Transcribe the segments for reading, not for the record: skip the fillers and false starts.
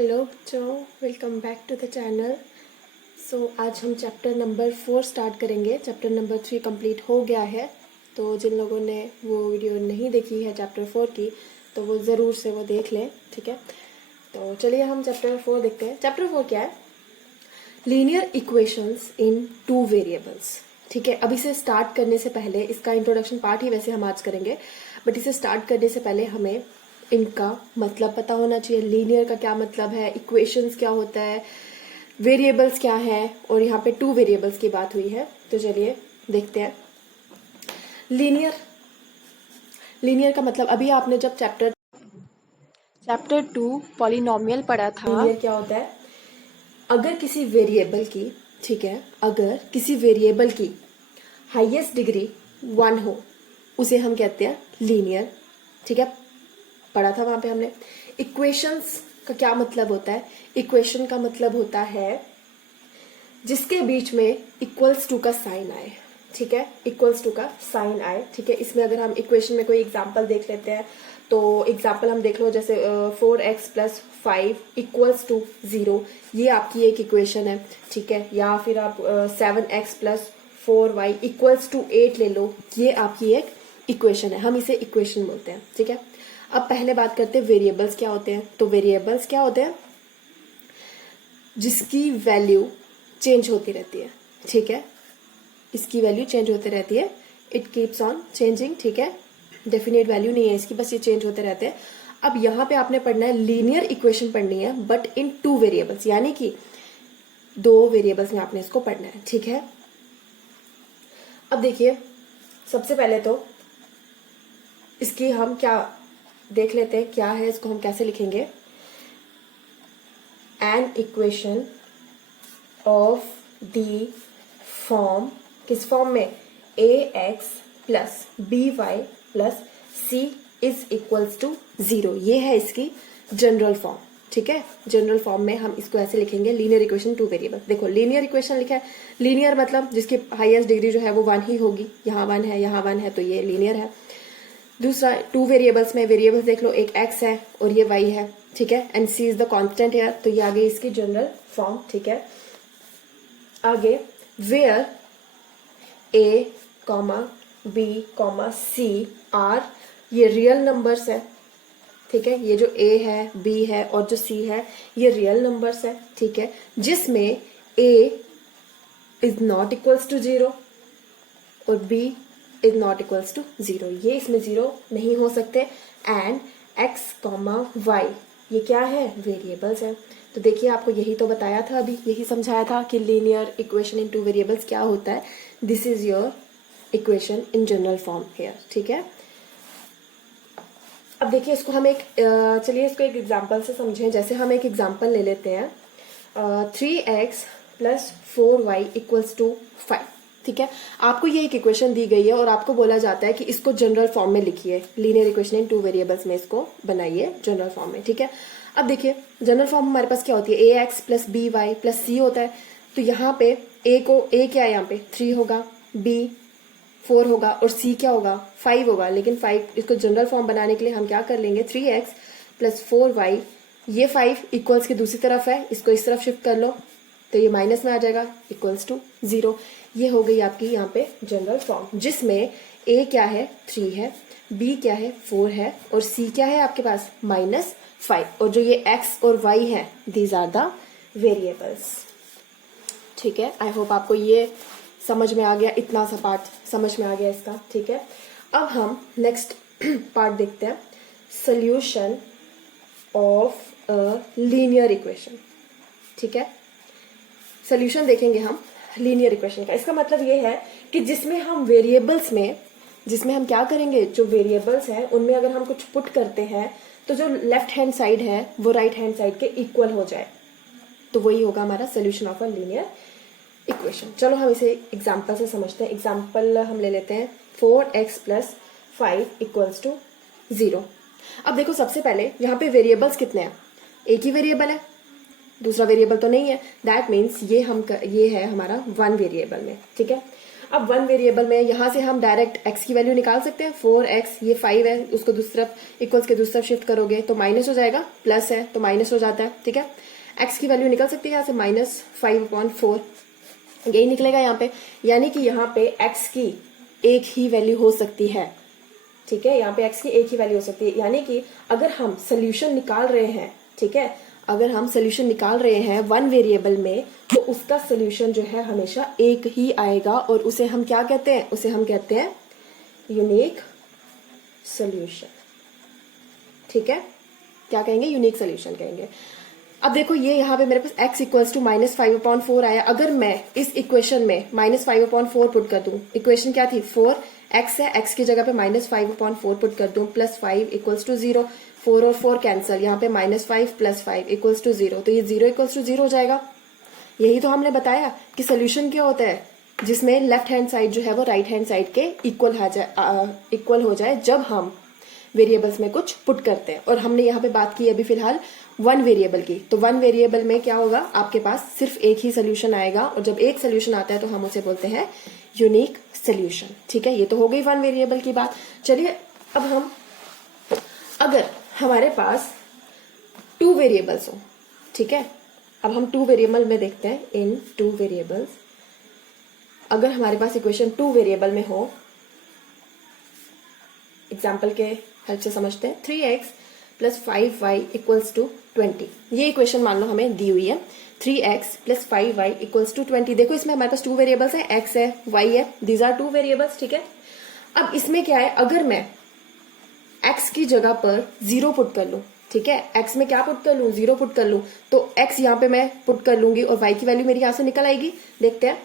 Hello बच्चों, welcome back to the channel. आज हम चैप्टर नंबर 4 स्टार्ट करेंगे। चैप्टर नंबर 3 कंप्लीट हो गया है, तो जिन लोगों ने वो वीडियो नहीं देखी है चैप्टर 4 की तो वो ज़रूर से वो देख लें। ठीक है, तो चलिए हम चैप्टर 4 देखते हैं। चैप्टर 4 क्या है? लीनियर इक्वेशंस इन टू वेरिएबल्स। ठीक है, अब इसे स्टार्ट करने से पहले, इसका इंट्रोडक्शन पार्ट ही वैसे हम आज करेंगे, बट इसे स्टार्ट करने से पहले हमें इनका मतलब पता होना चाहिए। लीनियर का क्या मतलब है, इक्वेशंस क्या होता है, वेरिएबल्स क्या है, और यहाँ पे टू वेरिएबल्स की बात हुई है। तो चलिए देखते हैं। लीनियर लीनियर का मतलब, अभी आपने जब चैप्टर 2 पॉलिनोमियल पढ़ा था, लीनियर क्या होता है? अगर किसी वेरिएबल की, ठीक है, अगर किसी वेरिएबल की हाईएस्ट डिग्री 1 हो, उसे हम कहते हैं लीनियर। ठीक है, पढ़ा था वहां पे हमने। इक्वेशंस का क्या मतलब होता है? इक्वेशन का मतलब होता है जिसके बीच में इक्वल्स टू का साइन आए। ठीक है, इक्वल्स टू का साइन आए। ठीक है, इसमें अगर हम इक्वेशन में कोई एग्जांपल देख लेते हैं तो एग्जांपल हम देख लो, जैसे 4x + 5 = 0, ये आपकी एक इक्वेशन है। ठीक है, या फिर आप 7x + 4y = 8 ले लो, ये आपकी एक इक्वेशन है, हम इसे इक्वेशन बोलते हैं। ठीक है, अब पहले बात करते हैं वेरिएबल्स क्या होते हैं। तो वेरिएबल्स क्या होते हैं? जिसकी वैल्यू चेंज होती रहती है। ठीक है, इसकी वैल्यू चेंज होती रहती है, इट कीप्स ऑन चेंजिंग। ठीक है, डेफिनेट वैल्यू नहीं है इसकी, बस ये चेंज होते रहते हैं। अब यहाँ पे आपने पढ़ना है लीनियर इक्वेशन पढ़नी है, बट इन टू वेरिएबल्स, यानी कि दो वेरिएबल्स में आपने इसको पढ़ना है। ठीक है, अब देखिए, सबसे पहले तो इसकी हम क्या देख लेते हैं, क्या है, इसको हम कैसे लिखेंगे। An equation of the form, किस फॉर्म में? ax + by + c = 0, ये है इसकी जनरल फॉर्म। ठीक है, जनरल फॉर्म में हम इसको ऐसे लिखेंगे, लीनियर इक्वेशन टू वेरिएबल। देखो, लीनियर इक्वेशन लिखा है, लीनियर मतलब जिसकी हाईएस्ट डिग्री जो है वो 1 ही होगी। यहाँ 1 है, यहाँ 1 है, तो ये लीनियर है। दूसरा, टू वेरिएबल्स में वेरिएबल्स देख लो, एक x है और ये y है। ठीक है, and c is the constant है, तो ये आगे इसकी जनरल फॉर्म। ठीक है, आगे where a, b, c are, ये रियल नंबर्स है। ठीक है, ये जो a है, b है और जो c है, ये रियल नंबर्स है। ठीक है, जिसमें a is not equals to 0 और b is not equals to 0, ये इसमें 0 नहीं हो सकते। एंड x, y, ये क्या है? वेरिएबल्स है। तो देखिए, आपको यही तो बताया था, अभी यही समझाया था कि linear equation in two variables क्या होता है। This is your equation in general form here. ठीक है, अब देखिए इसको हम चलिए इसको एक एग्जांपल से समझें। जैसे हम एक एग्जांपल ले लेते हैं, 3x + 4y = 5। ठीक है, आपको ये एक इक्वेशन दी गई है और आपको बोला जाता है कि इसको जनरल फॉर्म में लिखिए, linear equation in two variables में इसको बनाइए जनरल फॉर्म में। ठीक है, अब देखिए जनरल फॉर्म हमारे पास क्या होती है? ax + by + c होता है। तो यहाँ पे a क्या है? यहाँ पे 3 होगा, b 4 होगा और c क्या होगा? 5 होगा। लेकिन 5, इसको जनरल फॉर्म बनाने के लिए हम क्या कर लेंगे? 3x + 4y, ये 5 इक्वल्स की दूसरी तरफ है, इसको इस तरफ शिफ्ट कर लो तो ये माइनस में आ जाएगा, = 0। ये हो गई आपकी यहाँ पे जनरल फॉर्म, जिसमें a क्या है? 3 है, b क्या है? 4 है और c क्या है आपके पास? -5। और जो ये x और y है, दीज आर द वेरिएबल्स। ठीक है, आई होप आपको ये समझ में आ गया, इतना सा पार्ट समझ में आ गया इसका। ठीक है, अब हम नेक्स्ट पार्ट देखते हैं, solution of a linear equation. ठीक है, सोल्यूशन देखेंगे हम लीनियर इक्वेशन का। इसका मतलब ये है कि जिसमें हम वेरिएबल्स में, जिसमें हम क्या करेंगे, जो वेरिएबल्स हैं उनमें अगर हम कुछ पुट करते हैं तो जो लेफ्ट हैंड साइड है वो राइट हैंड साइड के इक्वल हो जाए, तो वही होगा हमारा solution of a linear equation. चलो हम इसे एग्जाम्पल से समझते हैं। एग्जाम्पल हम ले लेते हैं, 4x + 5 = 0। अब देखो, सबसे पहले यहाँ पे वेरिएबल्स कितने हैं? एक ही वेरिएबल है, दूसरा वेरिएबल तो नहीं है। दैट मीन्स ये है हमारा 1 वेरिएबल में। ठीक है, अब वन वेरिएबल में यहाँ से हम डायरेक्ट x की वैल्यू निकाल सकते हैं। 4x, ये 5 है, उसको दूसरी तरफ इक्वल्स के दूसरी तरफ शिफ्ट करोगे तो माइनस हो जाएगा, प्लस है तो माइनस हो जाता है, ठीक है। x की वैल्यू निकल सकती है यहाँ से -5/4, यही निकलेगा यहाँ पे, यानी कि यहाँ पे x की एक ही वैल्यू हो सकती है, ठीक है। यहाँ पे x की एक ही वैल्यू हो सकती है, यानी कि अगर हम सोल्यूशन निकाल रहे हैं, ठीक है, अगर हम सोल्यूशन निकाल रहे हैं वन वेरिएबल में तो उसका सोल्यूशन जो है हमेशा एक ही आएगा और उसे हम क्या कहते हैं, उसे हम कहते हैं यूनिक सोल्यूशन, ठीक है। क्या कहेंगे, यूनिक सोल्यूशन कहेंगे। अब देखो ये यहाँ पे मेरे पास x इक्वल्स टू -5/4 आया। अगर मैं इस इक्वेशन में -5/4 पुट कर दूं, इक्वेशन क्या थी, 4x है, x की जगह पे -5/4 पुट कर दूं, +5 इक्वल्स टू 0, 4 और 4 कैंसल, यहाँ पे -5 + 5 इक्वल्स टू 0, तो ये 0 इक्वल्स टू 0 हो जाएगा। यही तो हमने बताया कि सोल्यूशन क्या होता है, जिसमें लेफ्ट हैंड साइड जो है वो राइट हैंड साइड के इक्वल हो जाए जब हम वेरिएबल्स में कुछ पुट करते हैं। और हमने यहाँ पे बात की अभी फिलहाल वन वेरिएबल की, तो वन वेरिएबल में क्या होगा, आपके पास सिर्फ एक ही सोल्यूशन आएगा और जब एक सोल्यूशन आता है तो हम उसे बोलते हैं यूनिक सोल्यूशन, ठीक है। ये तो हो गई वन वेरिएबल की बात। चलिए अब हम, अगर हमारे पास टू वेरिएबल्स हो, ठीक है, अब हम टू वेरिएबल में देखते हैं, इन टू वेरिएबल्स अगर हमारे पास इक्वेशन टू वेरिएबल में हो, एग्जाम्पल के हेल्प से समझते हैं, 3x + 5y = 20, ये इक्वेशन मान लो हमें दी हुई है, 3x + 5y = 20। देखो इसमें हमारे पास टू वेरिएबल्स है, x है, y है, दीज आर टू वेरिएबल्स, ठीक है। अब इसमें क्या है, अगर मैं x की जगह पर 0 पुट कर लूं, ठीक है, x में क्या पुट कर लूं, 0 पुट कर लूं, तो x यहाँ पे मैं पुट कर लूंगी और y की वैल्यू मेरी यहाँ से निकल आएगी। देखते हैं,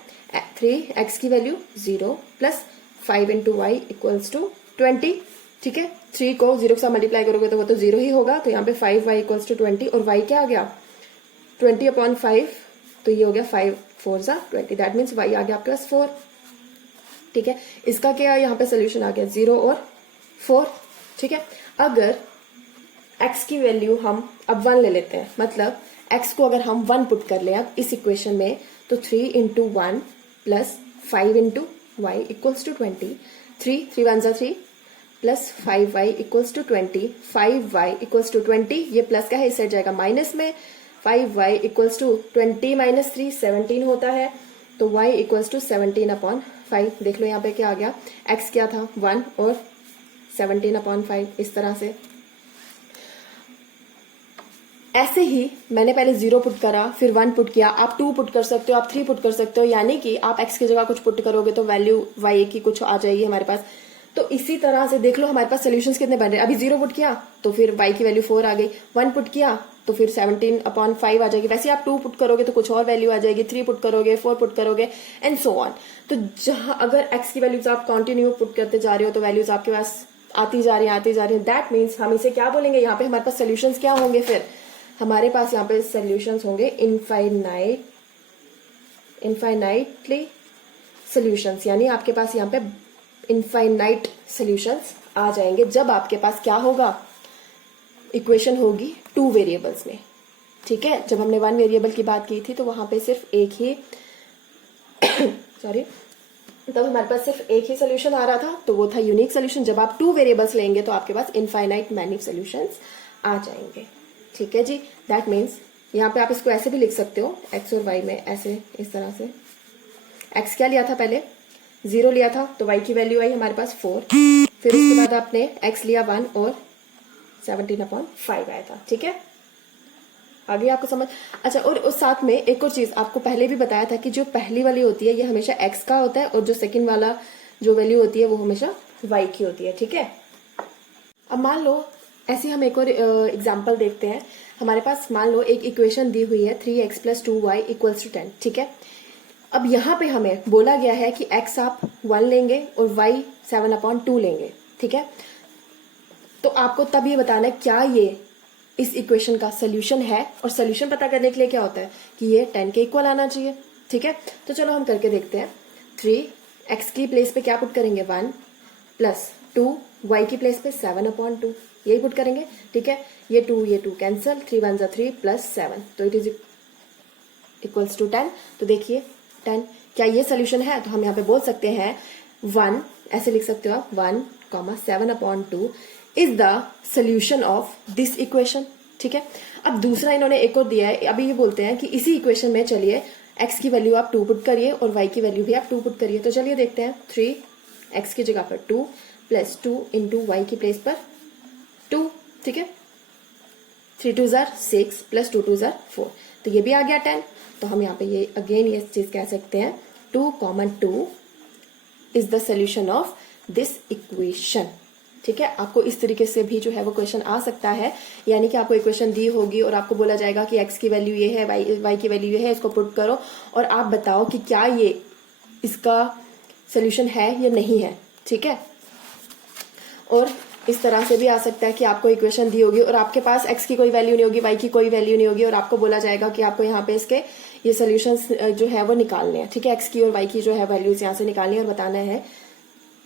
3x की वैल्यू 0 + 5 × y = 20, ठीक है। 3 को 0 के साथ मल्टीप्लाई करोगे तो वो तो 0 ही होगा, तो यहाँ पे 5y = 20 और y क्या आ गया, 20/5, तो ये हो गया 5 4 = 20, दैट मीन्स y आ गया आपके पास 4, ठीक है। इसका क्या यहाँ पे सोल्यूशन आ गया, 0 और 4, ठीक है। अगर x की वैल्यू हम अब 1 ले लेते हैं, मतलब x को अगर हम 1 पुट कर ले अब इस इक्वेशन में, तो 3 × 1 + 5 × y = 20, 3 1 = 3 + 5y = 20, 5y = 20, ये प्लस का है, इस साइड जाएगा माइनस में, 5y = 20 - 3 17 होता है, तो y = 17/5। देख लो यहाँ पे क्या आ गया, x क्या था 1 और 17/5, इस तरह से। ऐसे ही मैंने पहले 0 पुट करा, फिर 1 पुट किया, आप 2 पुट कर सकते हो, आप 3 पुट कर सकते हो, यानी कि आप x की जगह कुछ पुट करोगे तो वैल्यू y की कुछ आ जाएगी हमारे पास। तो इसी तरह से देख लो हमारे पास सोल्यूशंस कितने बन रहे हैं। अभी 0 पुट किया तो फिर y की वैल्यू 4 आ गई, 1 पुट किया तो फिर 17/5 आ जाएगी। वैसे आप 2 पुट करोगे तो कुछ और वैल्यू आ जाएगी, 3 पुट करोगे, 4 पुट करोगे, एंड सो ऑन। तो जहां अगर x की वैल्यूज आप कंटिन्यू पुट करते जा रहे हो तो वैल्यूज आपके पास आती जा रही है, दैट मीन्स हम इसे क्या बोलेंगे, यहाँ पे हमारे पास सोल्यूशंस क्या होंगे, फिर हमारे पास यहाँ पे सोल्यूशंस होंगे इनफाइनाइटली सोल्यूशंस, यानी आपके पास यहाँ पे इनफाइनाइट सोल्यूशंस आ जाएंगे जब आपके पास क्या होगा, इक्वेशन होगी टू वेरिएबल्स में, ठीक है। जब हमने वन वेरिएबल की बात की थी तो वहां पे सिर्फ एक ही सॉरी तब हमारे पास सिर्फ एक ही सोल्यूशन आ रहा था, तो वो था यूनिक सोल्यूशन। जब आप टू वेरिएबल्स लेंगे तो आपके पास इनफाइनाइट मैनी सोल्यूशंस आ जाएंगे, ठीक है जी। दैट मीन्स यहाँ पे आप इसको ऐसे भी लिख सकते हो, x और y में ऐसे, इस तरह से। x क्या लिया था, पहले 0 लिया था, तो y की वैल्यू आई हमारे पास 4, फिर उसके बाद आपने x लिया 1 और 17/5 आया था, ठीक है। आगे आपको समझ। अच्छा, और उस साथ में एक और चीज आपको पहले भी बताया था कि जो पहली वाली होती है ये हमेशा x का होता है और जो सेकंड वाला जो वैल्यू होती है वो हमेशा y की होती है, ठीक है। अब मान लो ऐसे हम एक और एग्जाम्पल देखते हैं। हमारे पास मान लो एक इक्वेशन दी हुई है 3x + 2y = 10, ठीक है। अब यहाँ पे हमें बोला गया है कि x आप 1 लेंगे और y 7/2 लेंगे, ठीक है। तो आपको तब ये बताना है क्या ये इस इक्वेशन का सोल्यूशन है, और सोल्यूशन पता करने के लिए क्या होता है कि ये 10 के इक्वल आना चाहिए, ठीक है। तो चलो हम करके देखते हैं। 3x की प्लेस पे क्या पुट करेंगे, 1 + 2, y की प्लेस पे 7/2, यही पुट करेंगे, ठीक है। ये 2 कैंसिल, 3 1 = 3 + 7, तो इट इज इक्वल्स टू 10। तो देखिए 10, क्या ये सोल्यूशन है? तो हम यहाँ पे बोल सकते हैं 1, ऐसे लिख सकते हो आप, 1,7/2 is the solution of this equation. ठीक है, अब दूसरा इन्होंने एक और दिया है, अभी ये बोलते हैं कि इसी इक्वेशन में चलिए x की वैल्यू आप 2 पुट करिए और y की वैल्यू भी आप 2 पुट करिए। तो चलिए देखते हैं, 3x की जगह पर 2 प्लस 2 इंटू वाई की प्लेस पर 2। ठीक है, 3 2 जार 6 प्लस 2 2 जार 4, तो ये भी आ गया 10। तो हम यहाँ पे ये अगेन ये चीज कह सकते हैं 2,2 is the solution of this equation. ठीक है, आपको इस तरीके से भी जो है वो क्वेश्चन आ सकता है, यानी कि आपको इक्वेशन दी होगी और आपको बोला जाएगा कि x की वैल्यू ये है, y की वैल्यू ये है, इसको पुट करो और आप बताओ कि क्या ये इसका सोल्यूशन है या नहीं है। ठीक है, और इस तरह से भी आ सकता है कि आपको इक्वेशन दी होगी और आपके पास x की कोई वैल्यू नहीं होगी, y की कोई वैल्यू नहीं होगी और आपको बोला जाएगा कि आपको यहाँ पे इसके ये सोल्यूशंस जो है वो निकालने हैं। ठीक है, x की और y की जो है वैल्यूज यहाँ से निकालनी है और बताना है।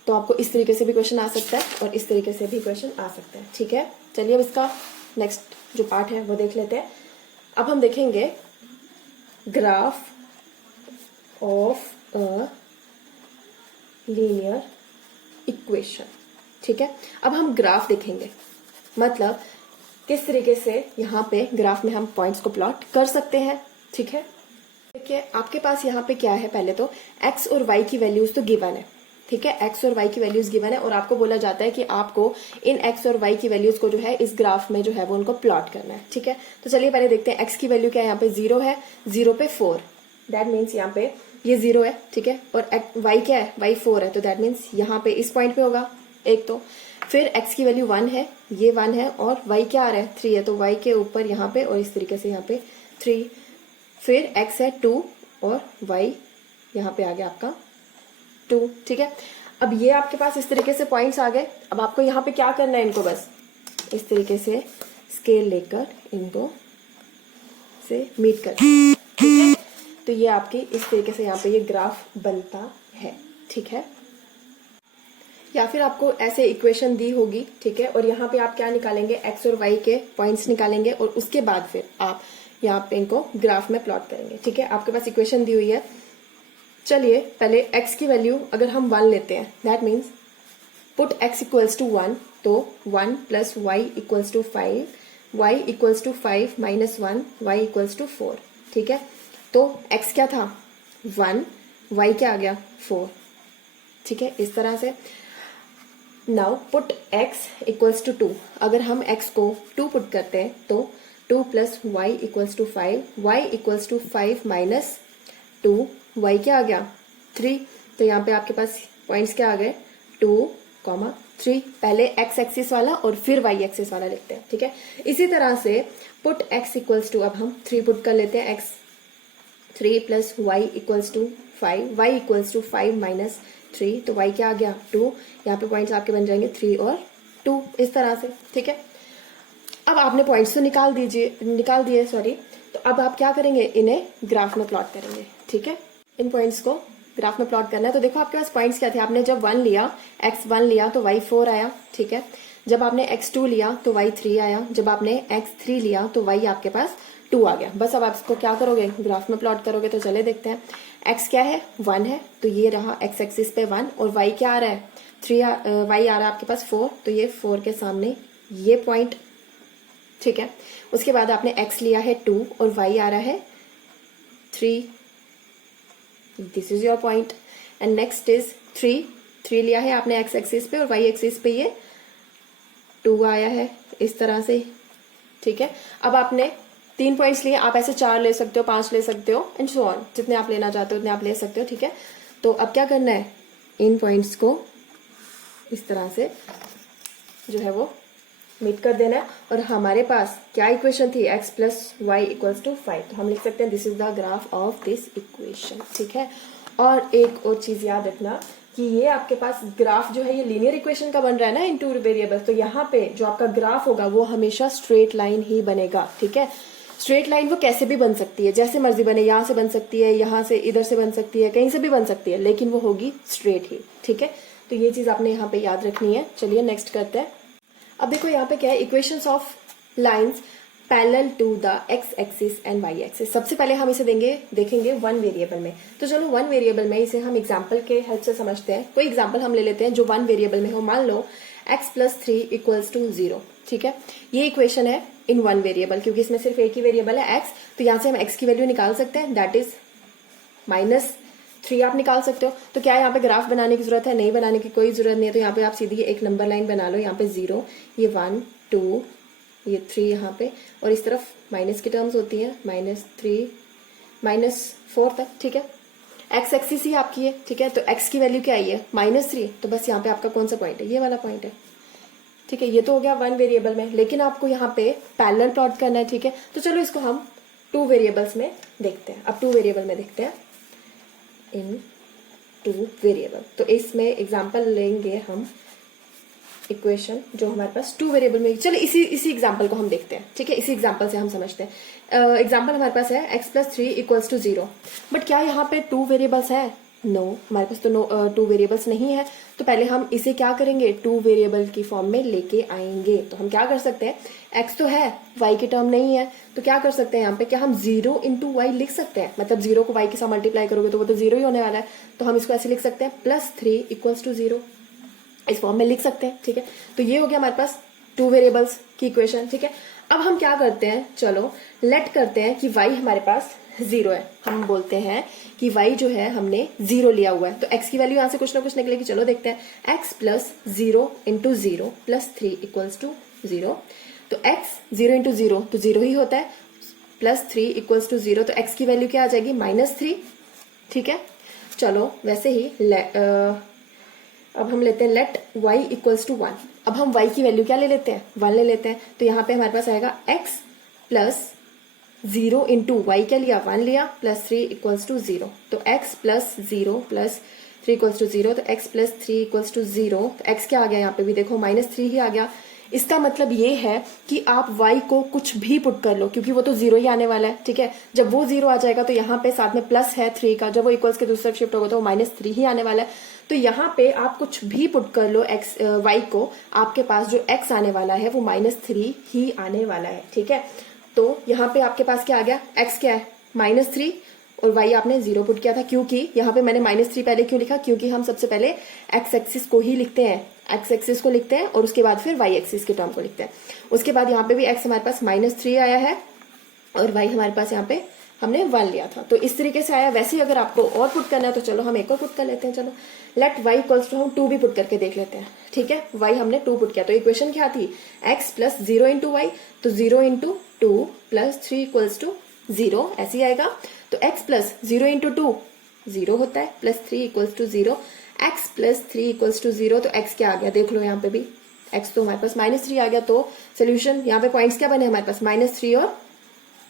तो आपको इस तरीके से भी क्वेश्चन आ सकता है और इस तरीके से भी क्वेश्चन आ सकता है। ठीक है, चलिए अब इसका नेक्स्ट जो पार्ट है वो देख लेते हैं। अब हम देखेंगे graph of a linear equation. ठीक है, अब हम ग्राफ देखेंगे, मतलब किस तरीके से यहाँ पे ग्राफ में हम पॉइंट्स को प्लॉट कर सकते हैं। ठीक है, देखिए आपके पास यहाँ पे क्या है, पहले तो x और y की वैल्यूज तो गिवन है। ठीक है, x और y की वैल्यूज गिवन है और आपको बोला जाता है कि आपको इन x और y की वैल्यूज को जो है इस ग्राफ में जो है वो उनको प्लॉट करना है। ठीक है, तो चलिए पहले देखते हैं x की वैल्यू क्या है, यहाँ पे 0 है, 0 पे 4, दैट मीन्स यहाँ पे ये 0 है। ठीक है, और y क्या है, y 4 है, तो दैट मीन्स यहाँ पे इस पॉइंट पे होगा एक। तो फिर x की वैल्यू 1 है, ये 1 है, और y क्या आ रहा है 3 है, तो y के ऊपर यहाँ पे और इस तरीके से यहाँ पे 3। फिर x है 2 और y यहाँ पे आ गया आपका 2। ठीक है, अब ये आपके पास इस तरीके से पॉइंट्स आ गए। अब आपको यहाँ पे क्या करना है, इनको बस इस तरीके से स्केल लेकर इनको से मीट कर। ठीक है, तो ये आपकी इस तरीके से यहाँ पे ये ग्राफ बनता है। ठीक है, या फिर आपको ऐसे इक्वेशन दी होगी। ठीक है, और यहाँ पे आप क्या निकालेंगे, x और y के पॉइंट्स निकालेंगे और उसके बाद फिर आप यहाँ पे इनको ग्राफ में प्लॉट करेंगे। ठीक है, आपके पास इक्वेशन दी हुई है। चलिए पहले x की वैल्यू अगर हम 1 लेते हैं, that means put x equals to 1, तो 1 plus y equals to 5, y equals to 5 minus 1, y equals to 4। ठीक है, तो x क्या था 1, y क्या आ गया 4। ठीक है, इस तरह से now put x equals to 2, अगर हम x को 2 पुट करते हैं तो 2 plus y equals to 5, y equals to 5 minus 2, y क्या आ गया 3। तो यहाँ पे आपके पास पॉइंट्स क्या आ गए 2, 3। पहले x एक्सिस वाला और फिर y एक्सिस वाला लिखते हैं। ठीक है, इसी तरह से पुट x इक्वल्स टू, अब हम 3 पुट कर लेते हैं, x 3 plus y equals to 5, y equals to 5 minus 3, तो y क्या आ गया 2। यहाँ पे पॉइंट्स आपके बन जाएंगे 3 और 2, इस तरह से। ठीक है, अब आपने पॉइंट्स तो निकाल दिए सॉरी। तो अब आप क्या करेंगे, इन्हें ग्राफ में प्लॉट करेंगे। ठीक है, इन पॉइंट्स को ग्राफ में प्लॉट करना है। तो देखो आपके पास पॉइंट्स क्या थे, आपने जब 1 लिया, x1 लिया तो y 4 आया। ठीक है, जब आपने x2 लिया तो y 3 आया, जब आपने x3 लिया तो y आपके पास 2 आ गया। बस अब आप इसको क्या करोगे, ग्राफ में प्लॉट करोगे। तो चले देखते हैं, x क्या है 1 है, तो ये रहा x एक्सिस पे 1, और y क्या आ रहा है 3, y आ रहा है आपके पास 4, तो ये 4 के सामने ये पॉइंट। ठीक है, उसके बाद आपने x लिया है 2 और y आ रहा है 3, this is your point. And next is 3 लिया है आपने x एक्सिस पे और y एक्सिस पे ये 2 आया है, इस तरह से। ठीक है, अब आपने 3 पॉइंट्स लिए, आप ऐसे 4 ले सकते हो, 5 ले सकते हो, एंड सो ऑन, जितने आप लेना चाहते हो उतने आप ले सकते हो। ठीक है, तो अब क्या करना है, इन पॉइंट्स को इस तरह से जो है वो मीट कर देना है। और हमारे पास क्या इक्वेशन थी, x plus y equals to 5, तो हम लिख सकते हैं this is the graph of this equation. ठीक है, और एक और चीज याद रखना कि ये आपके पास ग्राफ जो है ये लीनियर इक्वेशन का बन रहा है ना इन 2 वेरिएबल्स, तो यहाँ पे जो आपका ग्राफ होगा वो हमेशा स्ट्रेट लाइन ही बनेगा। ठीक है, स्ट्रेट लाइन वो कैसे भी बन सकती है, जैसे मर्जी बने, यहाँ से बन सकती है, यहाँ से इधर से बन सकती है, कहीं से भी बन सकती है, लेकिन वो होगी स्ट्रेट ही। ठीक है, तो ये चीज आपने यहाँ पे याद रखनी है। चलिए नेक्स्ट करते हैं। अब देखो यहाँ पे क्या है, equations of lines parallel to the x axis and y axis. सबसे पहले हम इसे देखेंगे वन वेरिएबल में। तो चलो वन वेरिएबल में इसे हम एग्जाम्पल के हेल्प से समझते हैं। कोई एग्जाम्पल हम ले लेते हैं जो वन वेरिएबल में हो। मान लो x+3 इक्वल्स टू 0, ठीक है। ये इक्वेशन है इन वन वेरिएबल, क्योंकि इसमें सिर्फ एक ही वेरिएबल है x, तो यहां से हम x की वैल्यू निकाल सकते हैं, दैट इज -3 आप निकाल सकते हो। तो क्या यहाँ पे ग्राफ बनाने की जरूरत है? नहीं, बनाने की कोई जरूरत नहीं है। तो यहाँ पे आप सीधी एक नंबर लाइन बना लो, यहाँ पे 0, ये 1 2 ये 3 यहाँ पे, और इस तरफ माइनस की टर्म्स होती हैं, -3 -4 तक, ठीक है। एक्स एक्सिस ही आपकी है, ठीक है। तो एक्स की वैल्यू क्या आई है? -3। तो बस यहाँ पे आपका कौन सा पॉइंट है? ये वाला पॉइंट है, ठीक है। ये तो हो गया वन वेरिएबल में, लेकिन आपको यहाँ पे पैरेलल प्लॉट करना है, ठीक है। तो चलो इसको हम टू वेरिएबल्स में देखते हैं। अब टू वेरिएबल में देखते हैं इन टू वेरिएबल। तो इसमें एग्जाम्पल लेंगे हम इक्वेशन जो हमारे पास टू वेरिएबल में। चलो इसी एग्जाम्पल को हम देखते हैं, ठीक है। इसी एग्जाम्पल से हम समझते हैं। एग्जाम्पल हमारे पास है x+3 इक्वल्स टू 0। बट क्या यहाँ पे टू वेरिएबल्स है? नो, हमारे पास तो टू वेरिएबल्स नहीं है। तो पहले हम इसे क्या करेंगे? टू वेरिएबल की फॉर्म में लेके आएंगे। तो हम क्या कर सकते हैं, x तो है, y की टर्म नहीं है, तो क्या कर सकते हैं यहाँ पे? क्या हम 0 × y लिख सकते हैं? मतलब 0 को y के साथ मल्टीप्लाई करोगे तो वो तो 0 ही होने वाला है। तो हम इसको ऐसे लिख सकते हैं, +3 इक्वल्स टू 0, इस फॉर्म में लिख सकते हैं, ठीक है। तो ये हो गया हमारे पास टू वेरिएबल्स की इक्वेशन, ठीक है। अब हम क्या करते हैं, चलो लेट करते हैं कि y हमारे पास 0 है। हम बोलते हैं कि y जो है हमने 0 लिया हुआ है, तो x की वैल्यू यहां से कुछ ना कुछ निकलेगी। चलो देखते हैं, x + 0 × 0 + 3 इक्वल्स टू 0। तो x 0 × 0 तो 0 ही होता है, +3 इक्वल्स टू 0, तो x की वैल्यू क्या आ जाएगी? -3, ठीक है। चलो वैसे ही अब हम लेते हैं लेट y इक्वल्स टू 1। अब हम y की वैल्यू क्या ले लेते हैं? 1 ले लेते हैं। तो यहाँ पे हमारे पास आएगा x + 0 × y क्या लिया? 1 लिया, +3 इक्वल्स टू 0। तो x + 0 + 3 इक्वल्स टू 0, तो x + 3 इक्वल्स टू 0। तो x क्या आ गया यहाँ पे भी? देखो -3 ही आ गया। इसका मतलब ये है कि आप y को कुछ भी पुट कर लो, क्योंकि वो तो 0 ही आने वाला है, ठीक है। जब वो 0 आ जाएगा तो यहाँ पे साथ में प्लस है 3 का, जब वो इक्वल्स के दूसरी तरफ शिफ्ट होगा तो वो -3 ही आने वाला है। तो यहाँ पे आप कुछ भी पुट कर लो y को, आपके पास जो x आने वाला है वो -3 ही आने वाला है, ठीक है। तो यहाँ पे आपके पास क्या आ गया? x क्या है? -3, और y आपने 0 पुट किया था, क्योंकि यहाँ पे मैंने -3 पहले क्यों लिखा? क्योंकि हम सबसे पहले x एक्सिस को ही लिखते हैं, x एक्सिस को लिखते हैं और उसके बाद फिर y एक्सिस के टर्म को लिखते हैं। उसके बाद यहाँ पे भी x हमारे पास -3 आया है और y हमारे पास यहाँ पे हमने 1 लिया था, तो इस तरीके से आया। वैसे ही अगर आपको और पुट करना है तो चलो हम एक और पुट कर लेते हैं। चलो लेट y इक्वल्स टू, हम 2 भी पुट करके देख लेते हैं, ठीक है। y हमने 2 पुट किया, तो इक्वेशन क्या थी? x + 0 × y, तो 0 × 2 + 3 इक्वल्स टू 0, ऐसे ही आएगा। तो x + 0 × 2 0 होता है, +3 equals to 0, x + 3 equals to 0। तो x क्या आ गया? देख लो यहाँ पे भी x तो हमारे पास -3 आ गया। तो सोल्यूशन यहाँ पे पॉइंट्स क्या बने हमारे पास? -3 और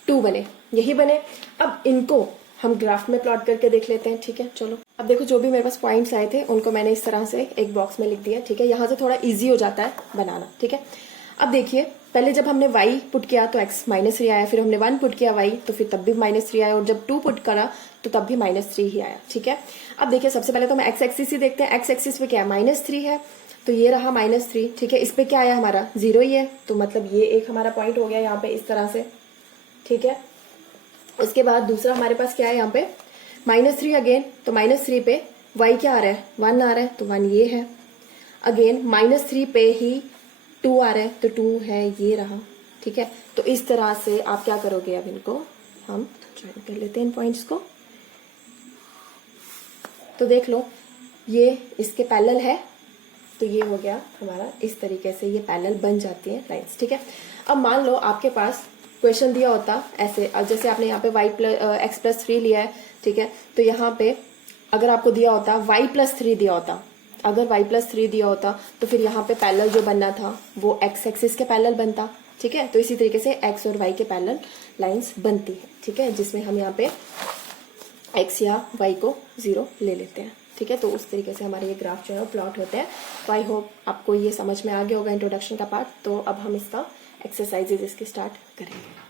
2 बने, यही बने। अब इनको हम ग्राफ में प्लॉट करके देख लेते हैं, ठीक है। चलो अब देखो, जो भी मेरे पास पॉइंट्स आए थे उनको मैंने इस तरह से एक बॉक्स में लिख दिया, ठीक है। यहाँ से थोड़ा इजी हो जाता है बनाना, ठीक है। अब देखिए, पहले जब हमने y पुट किया तो x -3 आया, फिर हमने 1 पुट किया y तो फिर तब भी -3 आया, और जब 2 पुट करा तो तब भी -3 ही आया, ठीक है। अब देखिए, सबसे पहले तो हम x एक्सिस ही देखते हैं। x एक्सिस पे क्या है? -3 है, तो ये रहा -3, ठीक है। इस पे क्या आया हमारा? 0 ही है, तो मतलब ये एक हमारा पॉइंट हो गया यहाँ पे इस तरह से, ठीक है। उसके बाद दूसरा हमारे पास क्या है यहाँ पे? -3 अगेन, तो -3 पे y क्या आ रहा है? 1 आ रहा है, तो 1 ये है। अगेन -3 पे ही 2 आ रहा है, तो 2 है, ये रहा, ठीक है। तो इस तरह से आप क्या करोगे? अब इनको हम ज्वाइन कर लेते हैं इन पॉइंट्स को। तो देख लो, ये इसके पैरेलल है, तो ये हो गया हमारा, इस तरीके से ये पैरेलल बन जाती है लाइंस, ठीक है। अब मान लो आपके पास क्वेश्चन दिया होता ऐसे, अब जैसे आपने यहाँ पे x + 3 लिया है, ठीक है। तो यहाँ पे अगर आपको दिया होता y + 3 दिया होता, अगर y + 3 दिया होता तो फिर यहाँ पे पैरेलल जो बनना था वो x एक्सिस के पैरेलल बनता, ठीक है। तो इसी तरीके से x और y के पैरेलल लाइंस बनती है, ठीक है, जिसमें हम यहाँ पे x या y को 0 ले लेते हैं, ठीक है। तो उस तरीके से हमारे ये ग्राफ जो है वो प्लॉट होते हैं। तो आई होप आपको ये समझ में आ गया होगा इंट्रोडक्शन का पार्ट। तो अब हम इसका एक्सरसाइजेज इसके स्टार्ट करेंगे।